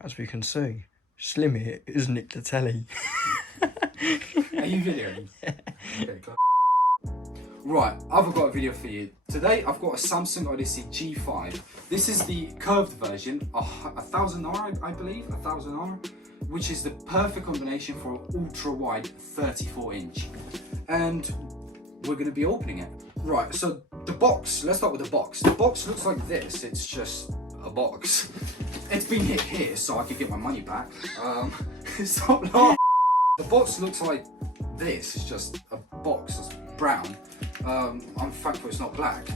As we can see, Slimmy is nicked the telly. Are you videoing? Okay, go. Right, I've got a video for you. Today I've got a Samsung Odyssey G5. This is the curved version, 1000R I believe, 1000R, which is the perfect combination for an ultra wide 34-inch. And we're going to be opening it. Right, so the box, let's start with the box. The box looks like this, it's just a box. It's been hit here so I could get my money back. Stop laughing. The box looks like this, it's just a box that's brown. I'm thankful it's not black.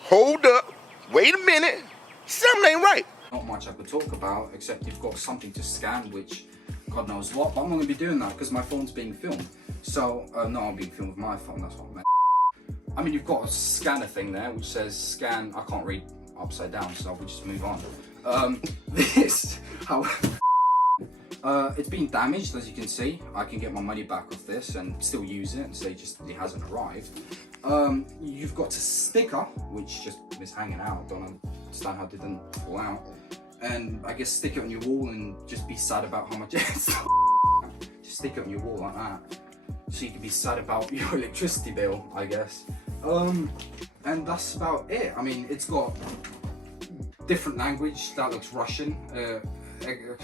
Hold up, wait a minute, something ain't right. Not much I could talk about, except you've got something to scan, which God knows what, but I'm not going to be doing that because my phone's being filmed. So, no, I'm being filmed with my phone, that's what I meant. I mean, you've got a scanner thing there, which says scan, I can't read upside down, so we'll just move on. This, how... it's been damaged, as you can see. I can get my money back off this and still use it and say just it hasn't arrived. You've got a sticker, which just is hanging out. Don't understand how it didn't fall out. And I guess stick it on your wall and just be sad about how much it is. Just stick it on your wall like that. So you can be sad about your electricity bill, I guess. And that's about it. I mean, it's got different language. That looks Russian.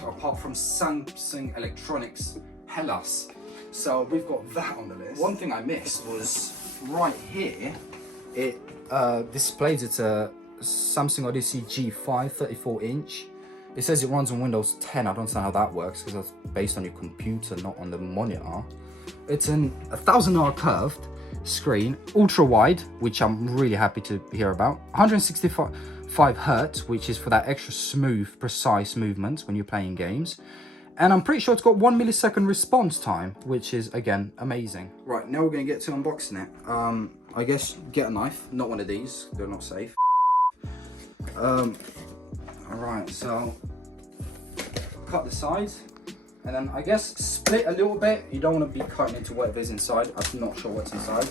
Apart from Samsung Electronics Hellas. So we've got that on the list. One thing I missed was right here, it displays it's a Samsung Odyssey G5 34-inch. It says it runs on Windows 10. I don't understand how that works because that's based on your computer, not on the monitor. It's an 1000R curved screen, ultra wide, which I'm really happy to hear about. 165 hertz, which is for that extra smooth, precise movements when you're playing games. And I'm pretty sure it's got 1 millisecond response time, which is again amazing. Right, now we're gonna get to unboxing it. I guess get a knife, not one of these, they're not safe. Alright, so cut the sides. And then I guess split a little bit. You don't want to be cutting into whatever's inside. I'm not sure what's inside.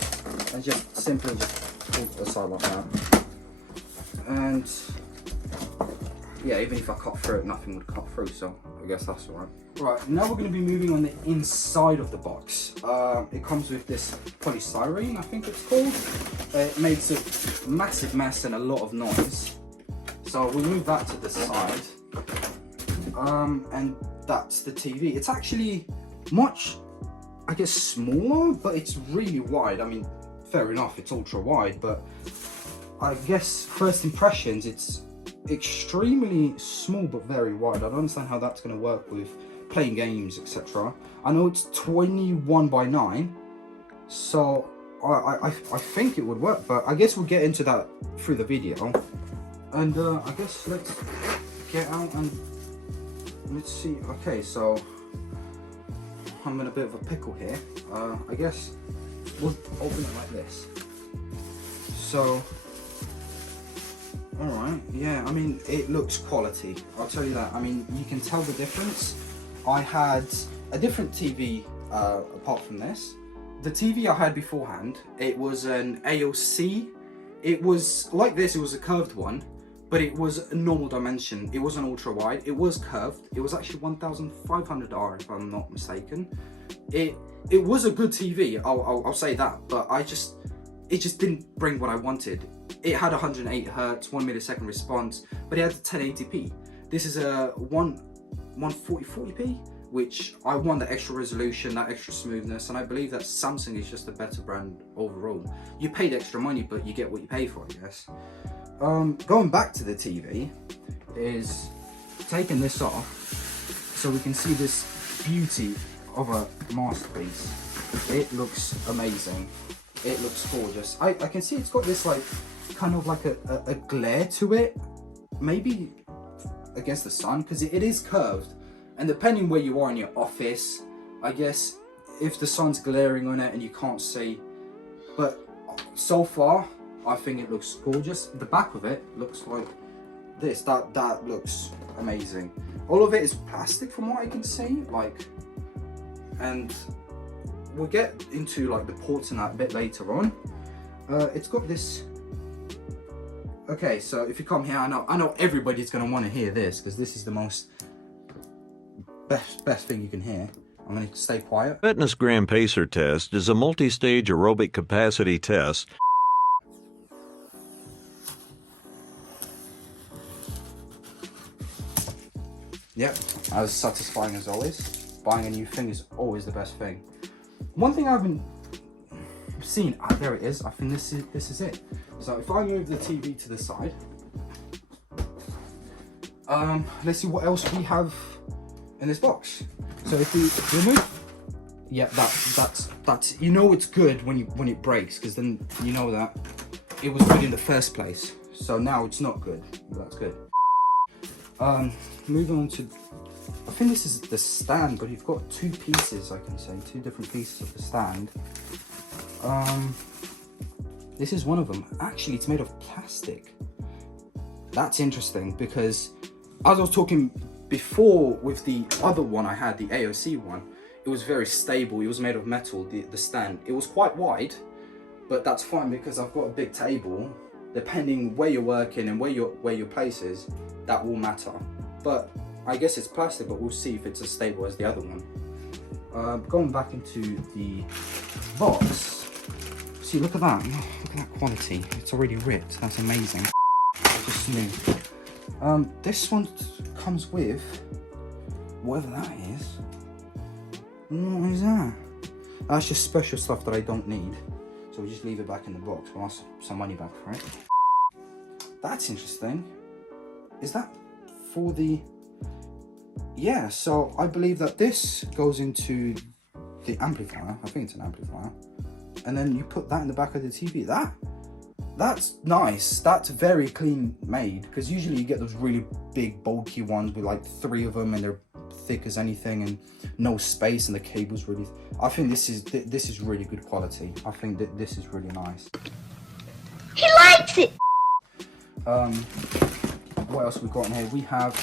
And just simply just pull it aside like that. And yeah, even if I cut through it, nothing would cut through. So I guess that's alright. Right, now we're going to be moving on the inside of the box. It comes with this polystyrene, I think it's called. It makes a massive mess and a lot of noise. So we'll move that to the side. And that's the TV. It's actually much, I guess, smaller, but it's really wide. I mean, fair enough, it's ultra wide, but I guess first impressions, it's extremely small but very wide. I don't understand how that's going to work with playing games, etc. I know it's 21 by 9, so I think it would work, but I guess we'll get into that through the video. And I guess let's get out and let's see. Okay, so I'm in a bit of a pickle here. I guess we'll open it like this. So, alright, yeah, I mean, it looks quality, I'll tell you that. I mean, you can tell the difference. I had a different TV apart from this. The TV I had beforehand, it was an AOC. It was like this, it was a curved one, but it was a normal dimension. It wasn't ultra wide, it was curved. It was actually 1500R if I'm not mistaken. It was a good TV, I'll say that, but it just didn't bring what I wanted. It had 108 hertz, 1 millisecond response, but it had 1080p. This is a 140p, which I want the extra resolution, that extra smoothness, and I believe that Samsung is just a better brand overall. You paid extra money, but you get what you pay for, I guess. Going back to the TV, is taking this off so we can see this beauty of a masterpiece. It looks amazing. It looks gorgeous. I can see it's got this like kind of like a glare to it, maybe against the sun, because it is curved, and depending where you are in your office, I guess if the sun's glaring on it and you can't see, but so far I think it looks gorgeous. The back of it looks like this. That looks amazing. All of it is plastic from what I can see, like, and we'll get into like the ports and that a bit later on. It's got this Okay, so if you come here, I know everybody's gonna want to hear this because this is the most best thing you can hear. I'm gonna stay quiet. Fitness Gram Pacer test is a multi-stage aerobic capacity test. Yep, as satisfying as always. Buying a new thing is always the best thing. One thing I haven't seen, there it is. I think this is it. So if I move the TV to the side, let's see what else we have in this box. So if we remove, yeah, that's you know it's good when it breaks, because then you know that it was good in the first place. So now it's not good. That's good. Moving on to, I think this is the stand, but you've got two pieces. I can say two different pieces of the stand. This is one of them. Actually, it's made of plastic. That's interesting because as I was talking before with the other one I had, the AOC one, it was very stable. It was made of metal, the stand. It was quite wide, but that's fine because I've got a big table. Depending where you're working and where your place is, that will matter. But I guess it's plastic, but we'll see if it's as stable as the other one. Going back into the box, see, look at that. Look at that quality. It's already ripped. That's amazing. Just new. This one comes with whatever that is. What is that? That's just special stuff that I don't need. So we just leave it back in the box. We'll ask some money back for it. That's interesting. Is that for the... Yeah, so I believe that this goes into the amplifier. I think it's an amplifier. And then you put that in the back of the TV. That's nice. That's very clean made, because usually you get those really big bulky ones with like 3 of them and they're thick as anything and no space and the cable's really... I think this is really good quality. I think that this is really nice. He likes it! What else we got in here? We have...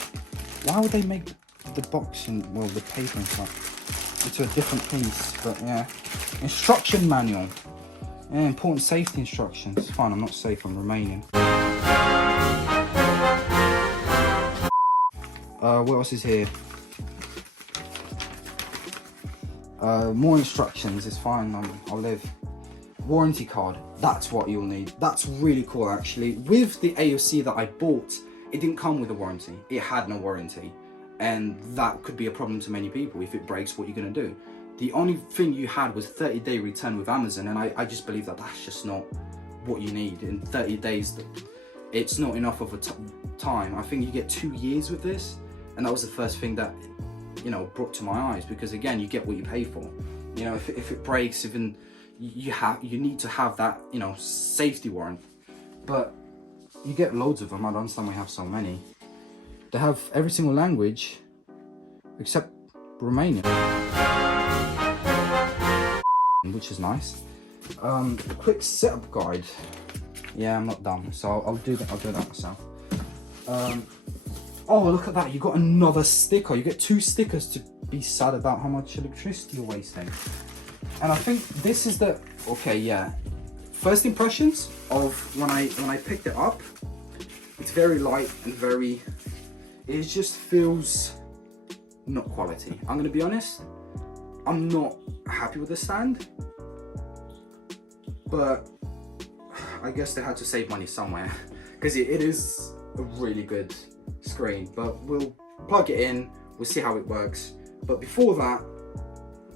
Why would they make the box and, well, the paper and stuff into a different piece? But yeah. Instruction manual. Yeah, important safety instructions. Fine, I'm not safe, I'm Romanian. What else is here? More instructions, it's fine, I'll live. Warranty card, that's what you'll need. That's really cool actually. With the AOC that I bought, it didn't come with a warranty. It had no warranty. And that could be a problem to many people. If it breaks, what are you gonna do? The only thing you had was 30-day return with Amazon, and I just believe that that's just not what you need. In 30 days, it's not enough of a time. I think you get 2 years with this, and that was the first thing that, you know, brought to my eyes, because again, you get what you pay for. You know, if it breaks, even you need to have that, you know, safety warrant. But you get loads of them. I don't understand why we have so many. They have every single language except Romanian, which is nice. A quick setup guide. Yeah, I'm not dumb, so I'll do that myself. Oh, look at that, you got another sticker. You get 2 stickers to be sad about how much electricity you're wasting. And I think this is the, okay, yeah. First impressions of when I picked it up, it's very light and very, it just feels not quality. I'm gonna be honest, I'm not happy with the stand, but I guess they had to save money somewhere, because it is a really good screen. But we'll plug it in, we'll see how it works. But before that,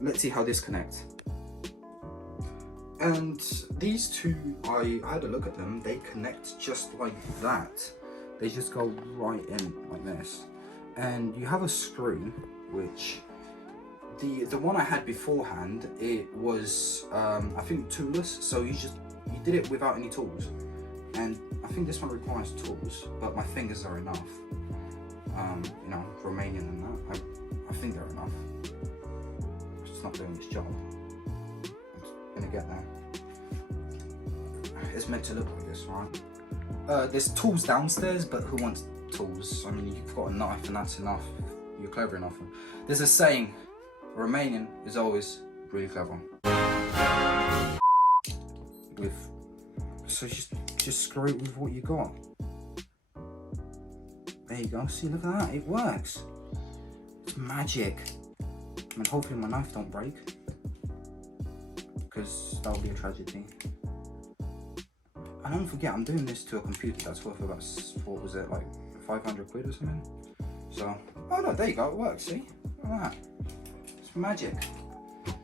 let's see how this connects. And these two, I had a look at them, they connect just like that. They just go right in like this. And you have a screw, which the one I had beforehand, it was I think toolless, so you did it without any tools. And I think this one requires tools, but my fingers are enough. You know, Romanian and that, I think they're enough. It's just not doing its job. It's gonna get there. It's meant to look like this, right? There's tools downstairs, but who wants tools? I mean, you've got a knife and that's enough. You're clever enough. There's a saying, Romanian is always really clever. So just screw it with what you got. there you go. See, look at that, it works. It's magic. I mean, hopefully my knife don't break, because that would be a tragedy. And don't forget, I'm doing this to a computer that's worth about, what was it, like 500 quid or something? So, oh no, there you go, it works, see? Look at that. It's magic.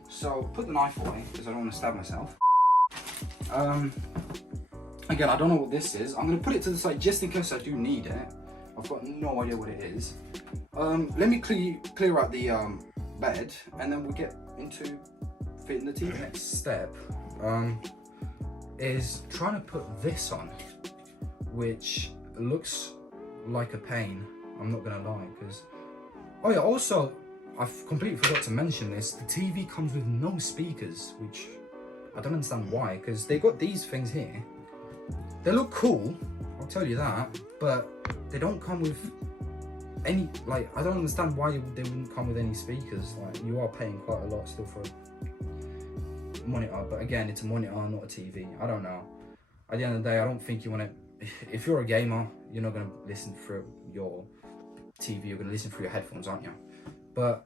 So, put the knife away, because I don't want to stab myself. Again, I don't know what this is. I'm going to put it to the side just in case I do need it. I've got no idea what it is. Let me clear out the bed, and then we'll get into fitting the TV. Next step is trying to put this on, which looks like a pain. I'm not going to lie, because... Oh yeah, also, I've completely forgot to mention this. The TV comes with no speakers, which I don't understand why, because they got these things here. They look cool, I'll tell you that, but they don't come with any, like, I don't understand why they wouldn't come with any speakers. Like, you are paying quite a lot still for a monitor, but again, it's a monitor, not a TV. I don't know. At the end of the day, I don't think you want to, if you're a gamer, you're not going to listen through your TV, you're going to listen through your headphones, aren't you? But,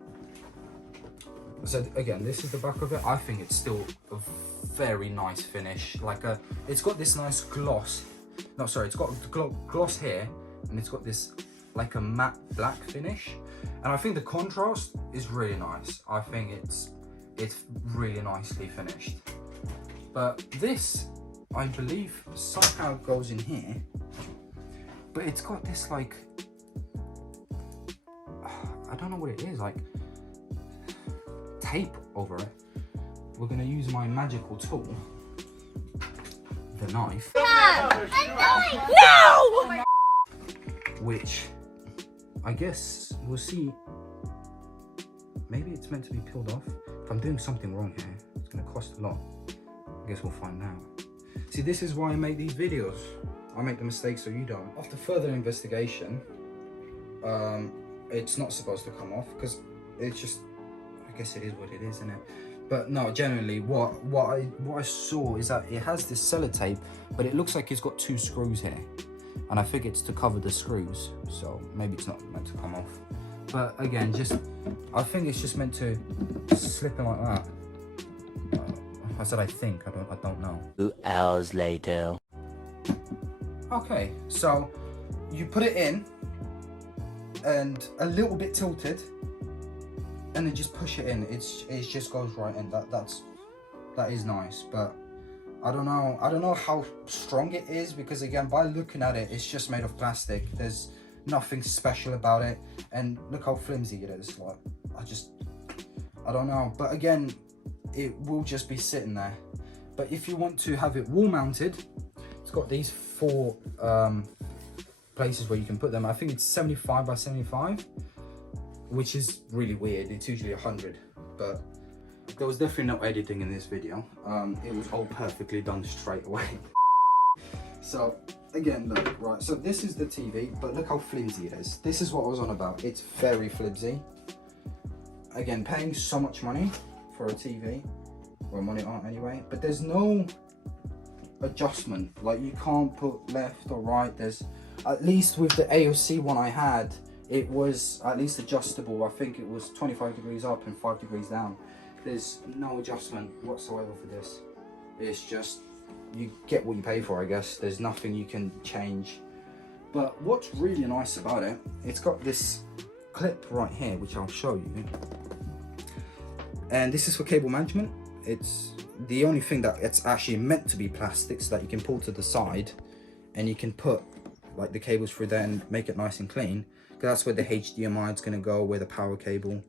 so again, this is the back of it. I think it's still a very nice finish. Like it's got this nice gloss. No, sorry, it's got gloss here, and it's got this like a matte black finish. And I think the contrast is really nice. I think it's really nicely finished. But this, I believe, somehow goes in here. But it's got this like, I don't know what it is, like tape over it. We're going to use my magical tool, the knife. No! Which I guess we'll see. Maybe it's meant to be peeled off. If I'm doing something wrong here, it's going to cost a lot. I guess we'll find out. See, this is why I make these videos. I make the mistakes so you don't. After further investigation, it's not supposed to come off, because it's just, I guess it is what it is, isn't it? But no, generally, what I saw is that it has this sellotape, but it looks like it's got 2 screws here, and I think it's to cover the screws, so maybe it's not meant to come off. But again, I think it's just meant to slip in like that. I said I think, I don't know. 2 hours later. Okay, so you put it in, and a little bit tilted, and then just push it in. It just goes right in. That is nice, but I don't know how strong it is, because again, by looking at it, it's just made of plastic. There's nothing special about it, and look how flimsy it is. Like, I don't know. But again, it will just be sitting there. But if you want to have it wall mounted, it's got these 4 places where you can put them. I think it's 75 by 75. Which is really weird. It's usually 100, but there was definitely no editing in this video. It was all perfectly done straight away. So again, look, right, so this is the TV, but look how flimsy it is. This is what I was on about. It's very flimsy. Again, paying so much money for a TV, or a monitor anyway, but there's no adjustment. Like, you can't put left or right. There's, at least with the AOC one I had, it was at least adjustable. I think it was 25 degrees up and 5 degrees down. There's no adjustment whatsoever for this. It's just, you get what you pay for, I guess. There's nothing you can change. But what's really nice about it, it's got this clip right here, which I'll show you. And this is for cable management. It's the only thing that it's actually meant to be plastic, so that you can pull to the side and you can put like the cables through there and make it nice and clean. That's where the HDMI is going to go, where the power cable,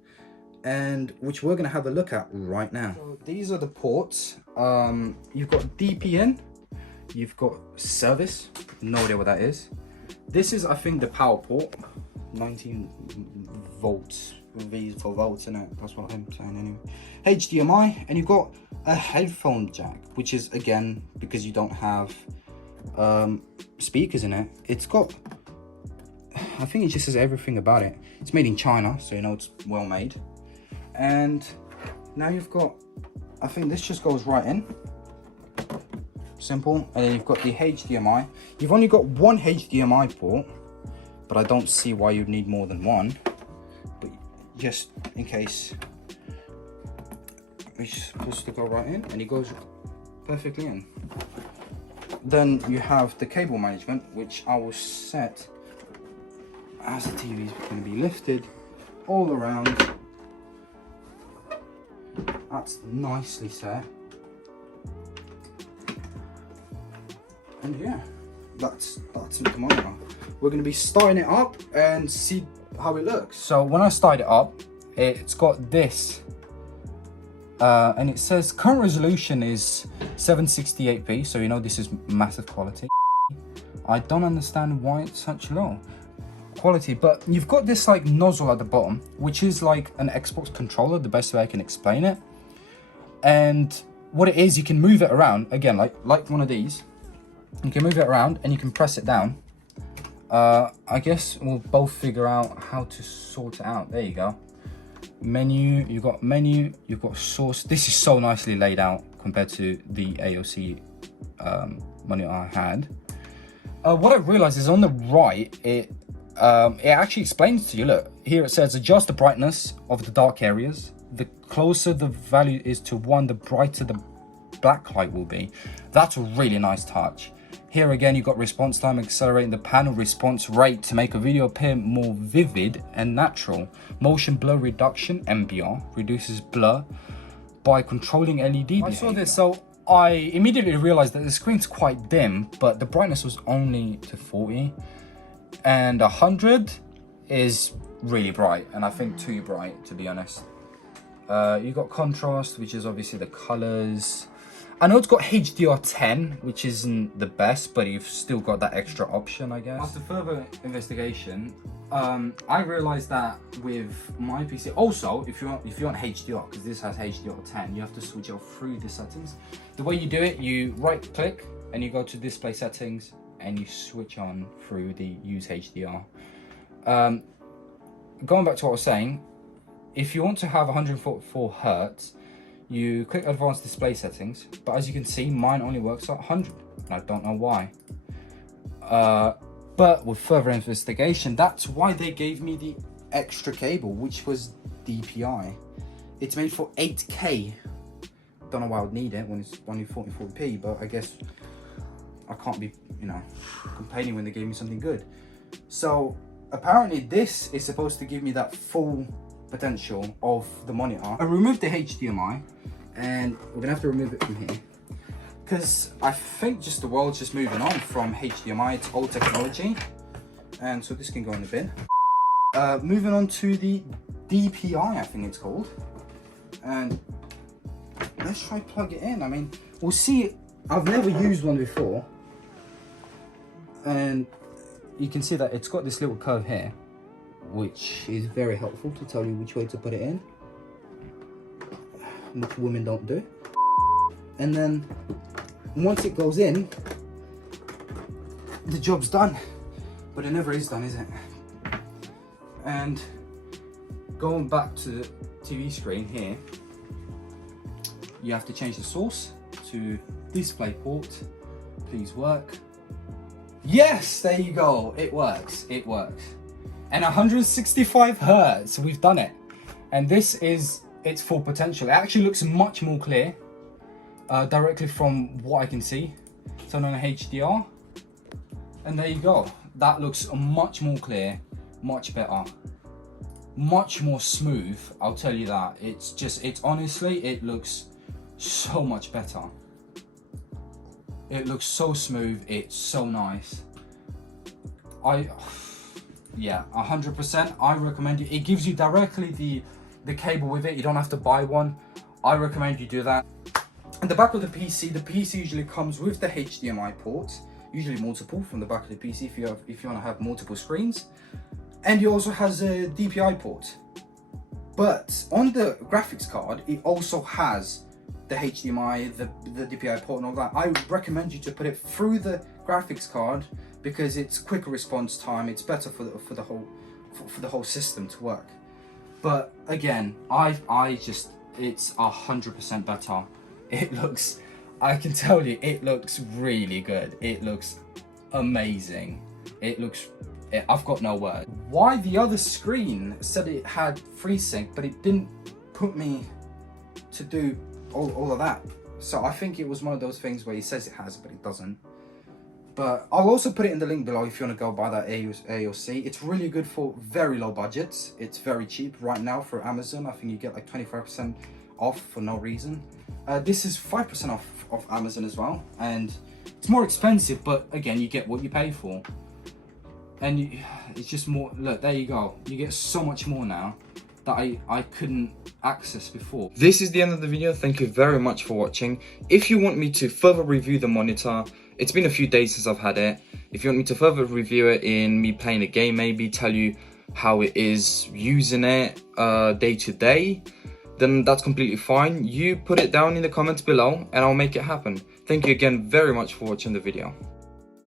and which we're going to have a look at right now. So these are the ports. You've got DPN, you've got service, no idea what that is. This is, I think, the power port, 19 volts, V for volts in it, that's what I'm saying anyway. HDMI, and you've got a headphone jack, which is, again, because you don't have speakers in it, it's got, I think it just says everything about it. It's made in China, so you know it's well made. And now you've got, I think this just goes right in. Simple. And then you've got the HDMI. You've only got one HDMI port, but I don't see why you'd need more than one. But just in case, it's supposed to go right in, and it goes perfectly in. Then you have the cable management, which I will set as the TV is going to be lifted all around. That's nicely set. And yeah, that's the monitor. We're going to be starting it up and see how it looks. So when I start it up, it's got this, and it says current resolution is 768p, so you know this is massive quality. I don't understand why it's such low quality, but you've got this like nozzle at the bottom, which is like an Xbox controller, the best way I can explain it. And what it is, you can move it around again, like one of these. You can move it around and you can press it down. I guess we'll both figure out how to sort it out. There you go. Menu, you've got source. This is so nicely laid out compared to the AOC monitor I had. What I realized is on the right, it actually explains to you, look, here it says adjust the brightness of the dark areas. The closer the value is to 1, the brighter the backlight will be. That's a really nice touch. Here again, you've got response time, accelerating the panel response rate to make a video appear more vivid and natural. Motion blur reduction, MBR, reduces blur by controlling LED behavior. I saw this, so I immediately realized that the screen's quite dim, but the brightness was only to 40. And 100 is really bright, and I think too bright, to be honest. You've got contrast, which is obviously the colors. I know it's got HDR10, which isn't the best, but you've still got that extra option, I guess. After further investigation, I realized that with my PC, also, if you want HDR, because this has HDR10, you have to switch it off through the settings. The way you do it, you right click and you go to display settings and you switch on through the use HDR. Going back to what I was saying, if you want to have 144 Hertz, you click advanced display settings, but as you can see, mine only works at 100, and I don't know why. But with further investigation, that's why they gave me the extra cable, which was DPI. It's made for 8K. Don't know why I would need it when it's only 44p, but I guess I can't be, complaining when they gave me something good. So apparently this is supposed to give me that full potential of the monitor. I removed the HDMI, and we're gonna have to remove it from here because I think just the world's just moving on from HDMI. It's old technology, and so this can go in the bin. Moving on to the DPI, I think it's called, and let's try plug it in. I mean, we'll see. I've never used one before, and you can see that it's got this little curve here, which is very helpful to tell you which way to put it in, which women don't do. And then once it goes in, the job's done, but it never is done, is it? And going back to the TV screen here, you have to change the source to Displayport. Please work. Yes, there you go. It works. It works. And 165 Hertz, we've done it. And this is its full potential. It actually looks much more clear directly from what I can see. Turn on HDR, and there you go. That looks much more clear, much better, much more smooth. I'll tell you that. It's honestly, it looks so much better. It looks so smooth. It's so nice. Yeah, 100%. I recommend it. It gives you directly the cable with it. You don't have to buy one. I recommend you do that. At the back of the PC usually comes with the HDMI ports, usually multiple from the back of the PC if you want to have multiple screens, and it also has a DPI port. But on the graphics card, it also has the HDMI, the DPI port, and all that. I recommend you to put it through the graphics card because it's quicker response time. It's better for the whole system to work. But again, it's 100% better. It looks, I can tell you, it looks really good. It looks amazing. It looks I've got no word. Why the other screen said it had Freesync, but it didn't put me to do all of that. So I think it was one of those things where he says it has, but it doesn't. But I'll also put it in the link below if you want to go buy that AOC. It's really good for very low budgets. It's very cheap right now for Amazon. I think you get like 25% off for no reason. This is 5% off of Amazon as well, and it's more expensive, but again, you get what you pay for. And it's just more, look, there you go. You get so much more now that I couldn't access before. This is the end of the video. Thank you very much for watching. If you want me to further review the monitor, it's been a few days since I've had it. If you want me to further review it in me playing a game, maybe tell you how it is using it day to day, then that's completely fine. You put it down in the comments below and I'll make it happen. Thank you again very much for watching the video.